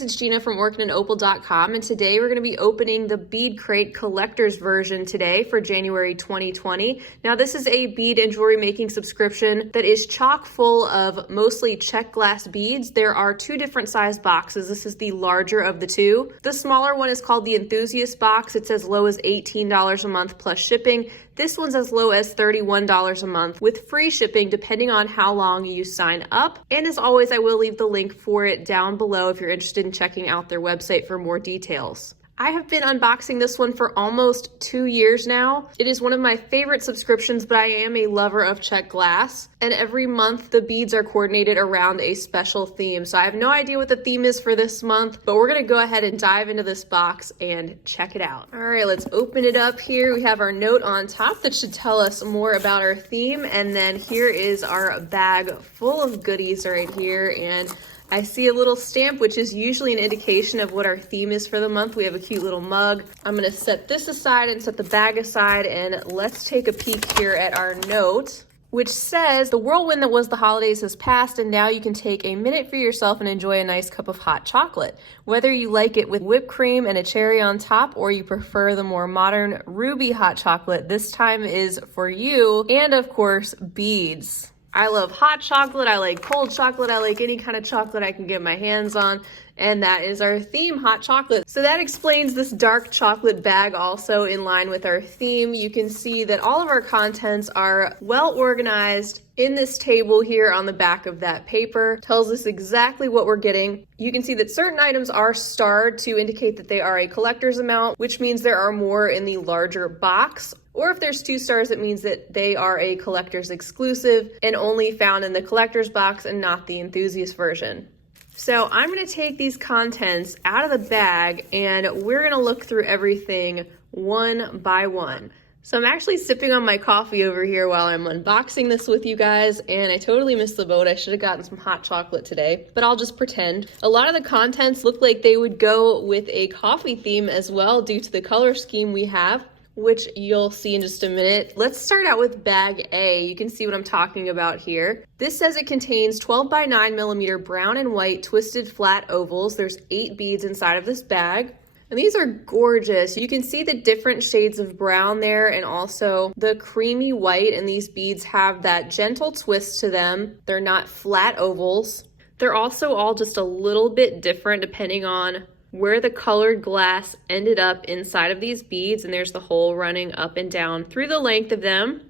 beaders, it's Gina from Orchid and Opal.com, and today we're going to be opening the BeadCrate collector's version today for January 2020. Now this is a bead and jewelry making subscription that is chock full of mostly Czech glass beads. There are two different size boxes. This is the larger of the two. The smaller one is called the Enthusiast box. It's as low as $18 a month plus shipping. This one's as low as $31 a month with free shipping depending on how long you sign up. And as always, I will leave the link for it down below if you're interested in checking out their website for more details. I have been unboxing this one for almost 2 years now. It is one of my favorite subscriptions, but I am a lover of Czech glass. And every month the beads are coordinated around a special theme. So I have no idea what the theme is for this month, but we're gonna go ahead and dive into this box and check it out. All right, let's open it up here. We have our note on top that should tell us more about our theme. And then here is our bag full of goodies right here. And I see a little stamp, which is usually an indication of what our theme is for the month. We have a cute little mug. I'm gonna set this aside and set the bag aside, and let's take a peek here at our note, which says, the whirlwind that was the holidays has passed, and now you can take a minute for yourself and enjoy a nice cup of hot chocolate. Whether you like it with whipped cream and a cherry on top, or you prefer the more modern ruby hot chocolate, this time is for you, and of course, beads. I love hot chocolate, I like cold chocolate, I like any kind of chocolate I can get my hands on, and that is our theme, hot chocolate. So that explains this dark chocolate bag also in line with our theme. You can see that all of our contents are well organized in this table here on the back of that paper. Tells us exactly what we're getting. You can see that certain items are starred to indicate that they are a collector's amount, which means there are more in the larger box. Or if there's 2 stars, it means that they are a collector's exclusive and only found in the collector's box and not the enthusiast version. So I'm gonna take these contents out of the bag and we're gonna look through everything one by one. So I'm actually sipping on my coffee over here while I'm unboxing this with you guys, and I totally missed the boat. I should have gotten some hot chocolate today, but I'll just pretend. A lot of the contents look like they would go with a coffee theme as well due to the color scheme we have, which you'll see in just a minute. Let's start out with bag A. You can see what I'm talking about here. This says it contains 12 by 9 millimeter brown and white twisted flat ovals. There's 8 beads inside of this bag. And these are gorgeous. You can see the different shades of brown there and also the creamy white, and these beads have that gentle twist to them. They're not flat ovals. They're also all just a little bit different depending on where the colored glass ended up inside of these beads, and there's the hole running up and down through the length of them.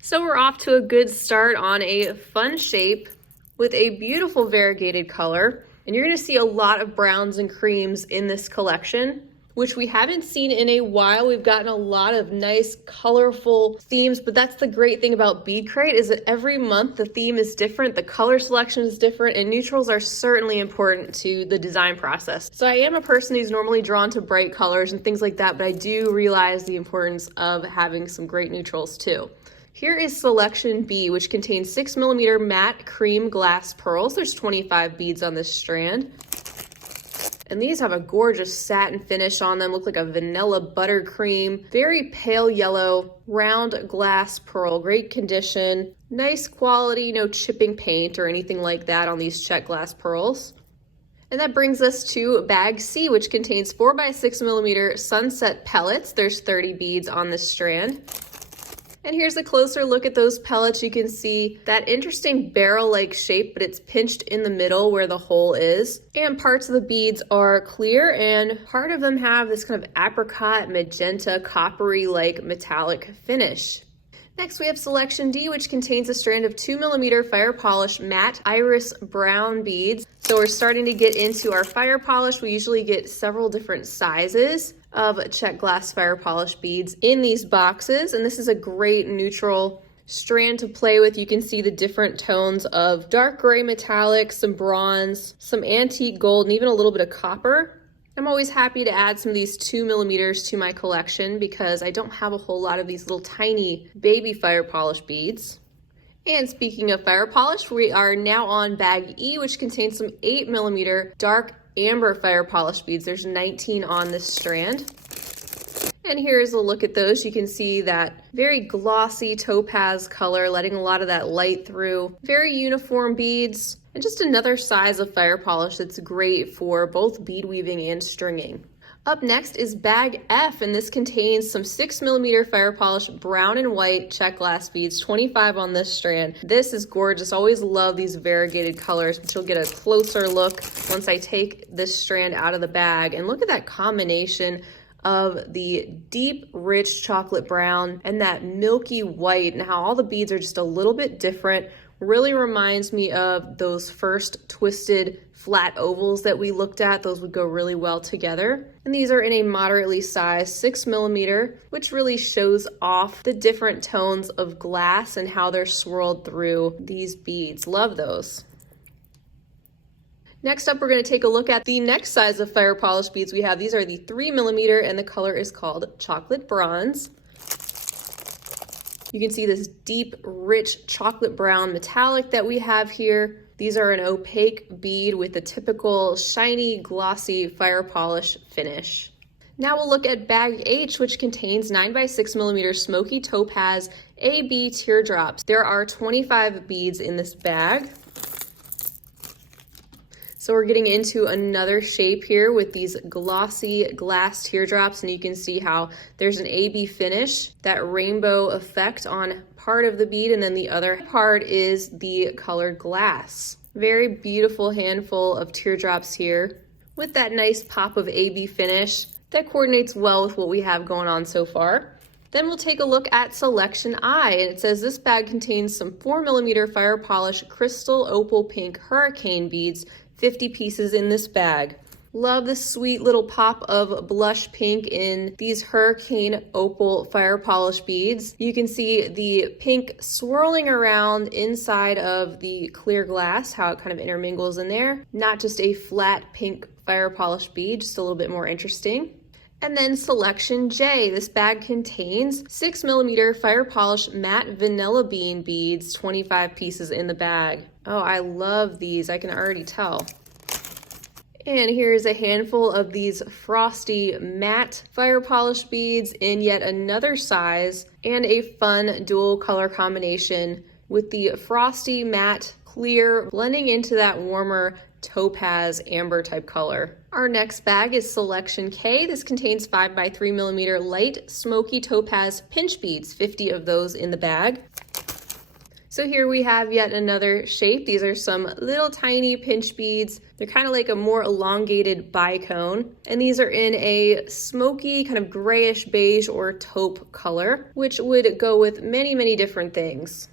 So we're off to a good start on a fun shape with a beautiful variegated color, and you're gonna see a lot of browns and creams in this collection, which we haven't seen in a while. We've gotten a lot of nice, colorful themes, but that's the great thing about BeadCrate is that every month the theme is different, the color selection is different, and neutrals are certainly important to the design process. So I am a person who's normally drawn to bright colors and things like that, but I do realize the importance of having some great neutrals too. Here is selection B, which contains 6 millimeter matte cream glass pearls. There's 25 beads on this strand. And these have a gorgeous satin finish on them, look like a vanilla buttercream, very pale yellow, round glass pearl, great condition, nice quality, no chipping paint or anything like that on these Czech glass pearls. And that brings us to bag C, which contains 4 by 6 millimeter sunset pellets. There's 30 beads on this strand. And here's a closer look at those pellets. You can see that interesting barrel-like shape, but it's pinched in the middle where the hole is. And parts of the beads are clear, and part of them have this kind of apricot, magenta, coppery-like metallic finish. Next, we have selection D, which contains a strand of 2 millimeter fire polish matte iris brown beads. So we're starting to get into our fire polish. We usually get several different sizes of Czech glass fire polish beads in these boxes, and this is a great neutral strand to play with. You can see the different tones of dark gray metallic, some bronze, some antique gold, and even a little bit of copper. I'm always happy to add some of these 2 millimeters to my collection because I don't have a whole lot of these little tiny baby fire polish beads. And speaking of fire polish, we are now on bag E, which contains some 8 millimeter dark amber fire polish beads. There's 19 on this strand. And here's a look at those. You can see that very glossy topaz color, letting a lot of that light through. Very uniform beads. and just another size of fire polish that's great for both bead weaving and stringing. Up next is bag F, and this contains some 6mm fire polish brown and white Czech glass beads, 25 on this strand. This is gorgeous. Always love these variegated colors, but you'll get a closer look once I take this strand out of the bag. And look at that combination of the deep, rich chocolate brown and that milky white, and how all the beads are just a little bit different. Really reminds me of those first twisted flat ovals that we looked at. Those would go really well together. And these are in a moderately sized 6mm, which really shows off the different tones of glass and how they're swirled through these beads. Love those. Next up, we're going to take a look at the next size of fire polish beads we have. These are the 3mm, and the color is called chocolate bronze. You can see this deep, rich chocolate brown metallic that we have here. These are an opaque bead with a typical shiny, glossy fire polish finish. Now we'll look at bag H, which contains 9x6mm smoky topaz AB teardrops. There are 25 beads in this bag. So we're getting into another shape here with these glossy glass teardrops, and you can see how there's an AB finish, that rainbow effect on part of the bead, and then the other part is the colored glass. Very beautiful handful of teardrops here with that nice pop of AB finish that coordinates well with what we have going on so far. Then we'll take a look at selection I, and it says this bag contains some 4mm fire polish crystal opal pink hurricane beads, 50 pieces in this bag. Love the sweet little pop of blush pink in these hurricane opal fire polish beads. You can see the pink swirling around inside of the clear glass, how it kind of intermingles in there. Not just a flat pink fire polish bead, just a little bit more interesting. And then selection J, this bag contains 6mm fire polish matte vanilla bean beads, 25 pieces in the bag. Oh, I love these, I can already tell. And here's a handful of these frosty matte fire polish beads in yet another size, and a fun dual color combination with the frosty matte clear blending into that warmer topaz amber type color. Our next bag is selection K. This contains 5x3mm light smoky topaz pinch beads, 50 of those in the bag. So here we have yet another shape. These are some little tiny pinch beads. They're kind of like a more elongated bicone. And these are in a smoky kind of grayish beige or taupe color, which would go with many, many different things.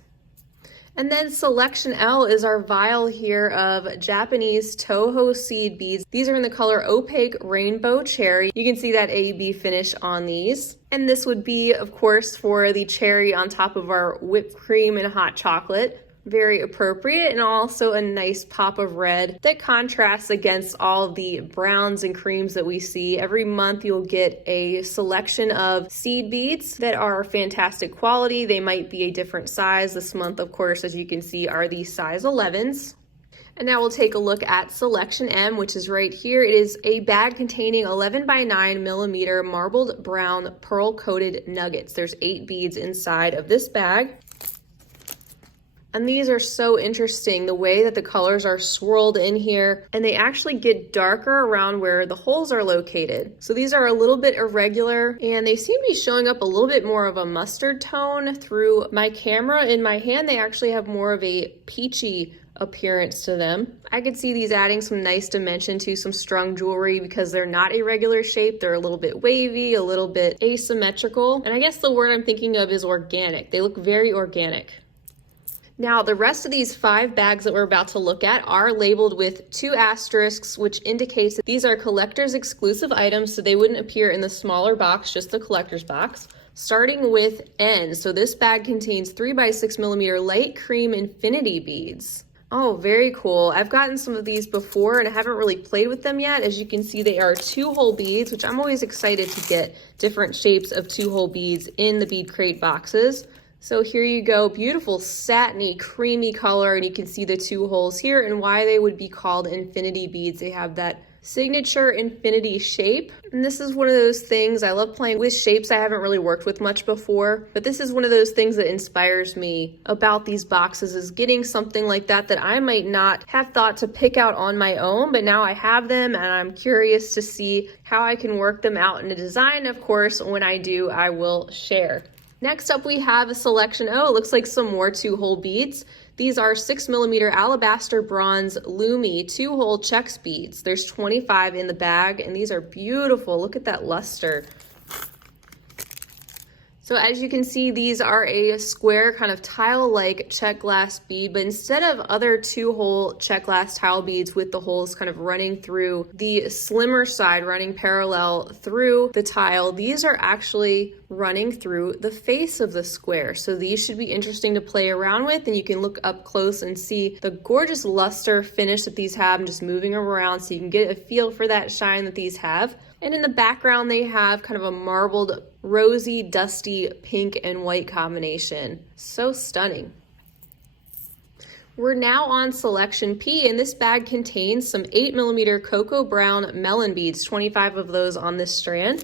And then selection L is our vial here of Japanese Toho seed beads. These are in the color opaque rainbow cherry. You can see that AB finish on these. And this would be, of course, for the cherry on top of our whipped cream and hot chocolate. Very appropriate, and also a nice pop of red that contrasts against all the browns and creams that we see. Every month you'll get a selection of seed beads that are fantastic quality. They might be a different size. This month, of course, as you can see, are the size 11s. And now we'll take a look at selection M, which is right here. It is a bag containing 11x9mm marbled brown pearl coated nuggets. There's 8 beads inside of this bag. And these are so interesting, the way that the colors are swirled in here, and they actually get darker around where the holes are located. So these are a little bit irregular, and they seem to be showing up a little bit more of a mustard tone through my camera. In my hand, they actually have more of a peachy appearance to them. I could see these adding some nice dimension to some strung jewelry because they're not a regular shape. They're a little bit wavy, a little bit asymmetrical. And I guess the word I'm thinking of is organic. They look very organic. Now, the rest of these 5 bags that we're about to look at are labeled with 2 asterisks, which indicates that these are collector's exclusive items, so they wouldn't appear in the smaller box, just the collector's box. Starting with N, so this bag contains 3x6mm light cream infinity beads. Oh, very cool. I've gotten some of these before and I haven't really played with them yet. As you can see, they are 2-hole beads, which I'm always excited to get different shapes of 2-hole beads in the BeadCrate boxes. So here you go, beautiful satiny, creamy color, and you can see the 2 holes here and why they would be called infinity beads. They have that signature infinity shape. And this is one of those things, I love playing with shapes I haven't really worked with much before, but this is one of those things that inspires me about these boxes, is getting something like that that I might not have thought to pick out on my own, but now I have them and I'm curious to see how I can work them out in a design. Of course, when I do, I will share. Next up, we have a selection. Oh, it looks like some more 2-hole beads. These are 6mm alabaster bronze Lumi 2-hole Czech beads. There's 25 in the bag, and these are beautiful. Look at that luster. So as you can see, these are a square kind of tile-like Czech glass bead, but instead of other 2-hole Czech glass tile beads with the holes kind of running through the slimmer side, running parallel through the tile, these are actually running through the face of the square. So these should be interesting to play around with, and you can look up close and see the gorgeous luster finish that these have. I'm just moving them around so you can get a feel for that shine that these have. And in the background, they have kind of a marbled, rosy, dusty pink and white combination. So stunning. We're now on selection P, and this bag contains some 8mm cocoa brown melon beads, 25 of those on this strand.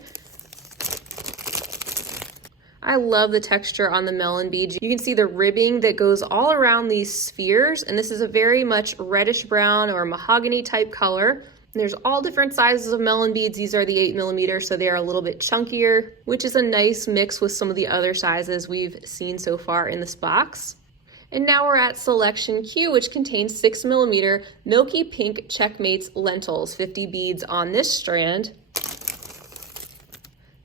I love the texture on the melon beads. You can see the ribbing that goes all around these spheres, and this is a very much reddish brown or mahogany type color. There's all different sizes of melon beads. These are the 8mm, so they are a little bit chunkier, which is a nice mix with some of the other sizes we've seen so far in this box. And now we're at selection Q, which contains 6mm milky pink Checkmates lentils, 50 beads on this strand.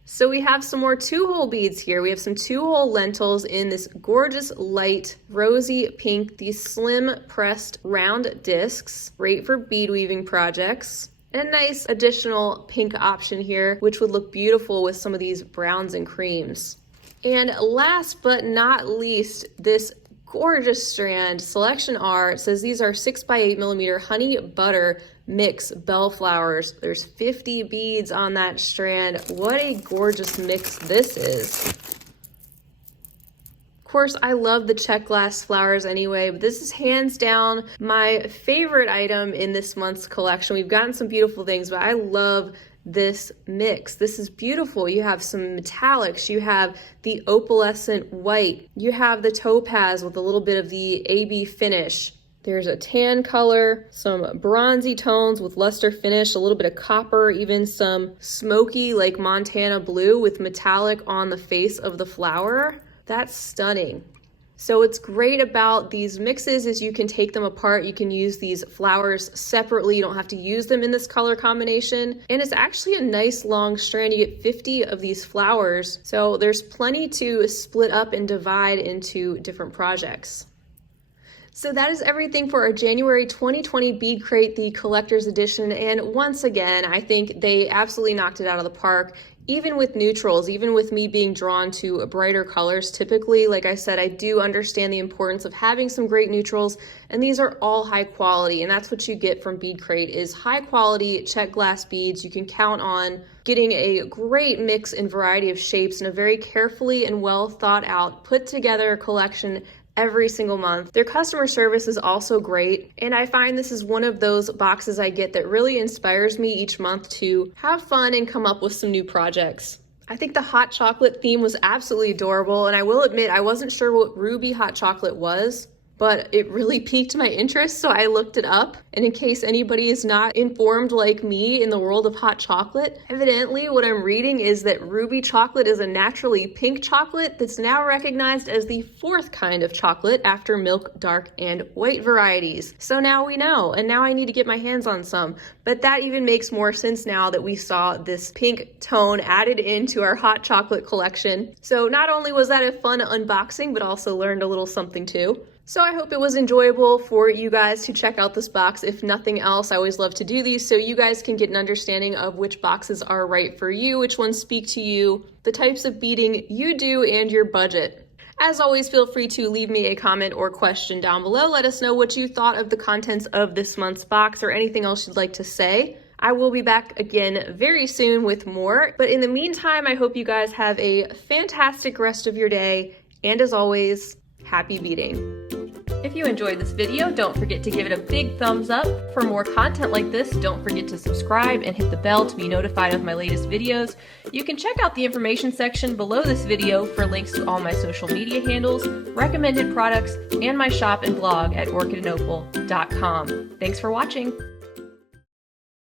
So we have some more 2-hole beads here. We have some 2-hole lentils in this gorgeous light rosy pink, these slim pressed round discs, great for bead weaving projects. And a nice additional pink option here, which would look beautiful with some of these browns and creams. And last but not least, this gorgeous strand, selection R. It says these are 6x8mm honey butter mix bellflowers. There's 50 beads on that strand. What a gorgeous mix this is. Of course, I love the Czech glass flowers anyway, but this is hands down my favorite item in this month's collection. We've gotten some beautiful things, but I love this mix. This is beautiful. You have some metallics, you have the opalescent white, you have the topaz with a little bit of the AB finish. There's a tan color, some bronzy tones with luster finish, a little bit of copper, even some smoky like Montana blue with metallic on the face of the flower. That's stunning. So what's great about these mixes is you can take them apart. You can use these flowers separately. You don't have to use them in this color combination. And it's actually a nice long strand. You get 50 of these flowers. So there's plenty to split up and divide into different projects. So that is everything for our January 2020 BeadCrate, the collector's edition. And once again, I think they absolutely knocked it out of the park. Even with neutrals, even with me being drawn to brighter colors, typically, like I said, I do understand the importance of having some great neutrals, and these are all high quality, and that's what you get from BeadCrate is high quality Czech glass beads. You can count on getting a great mix and variety of shapes in a very carefully and well thought out, put together collection every single month. Their customer service is also great, and I find this is one of those boxes I get that really inspires me each month to have fun and come up with some new projects. I think the hot chocolate theme was absolutely adorable, and I will admit I wasn't sure what ruby hot chocolate was, but it really piqued my interest, so I looked it up. And in case anybody is not informed like me in the world of hot chocolate, evidently what I'm reading is that ruby chocolate is a naturally pink chocolate that's now recognized as the 4th kind of chocolate after milk, dark, and white varieties. So now we know, and now I need to get my hands on some. But that even makes more sense now that we saw this pink tone added into our hot chocolate collection. So not only was that a fun unboxing, but also learned a little something too. So I hope it was enjoyable for you guys to check out this box. If nothing else, I always love to do these so you guys can get an understanding of which boxes are right for you, which ones speak to you, the types of beading you do, and your budget. As always, feel free to leave me a comment or question down below. Let us know what you thought of the contents of this month's box or anything else you'd like to say. I will be back again very soon with more. But in the meantime, I hope you guys have a fantastic rest of your day. And as always, happy beading. If you enjoyed this video, don't forget to give it a big thumbs up. For more content like this, don't forget to subscribe and hit the bell to be notified of my latest videos. You can check out the information section below this video for links to all my social media handles, recommended products, and my shop and blog at orchidandopal.com. Thanks for watching.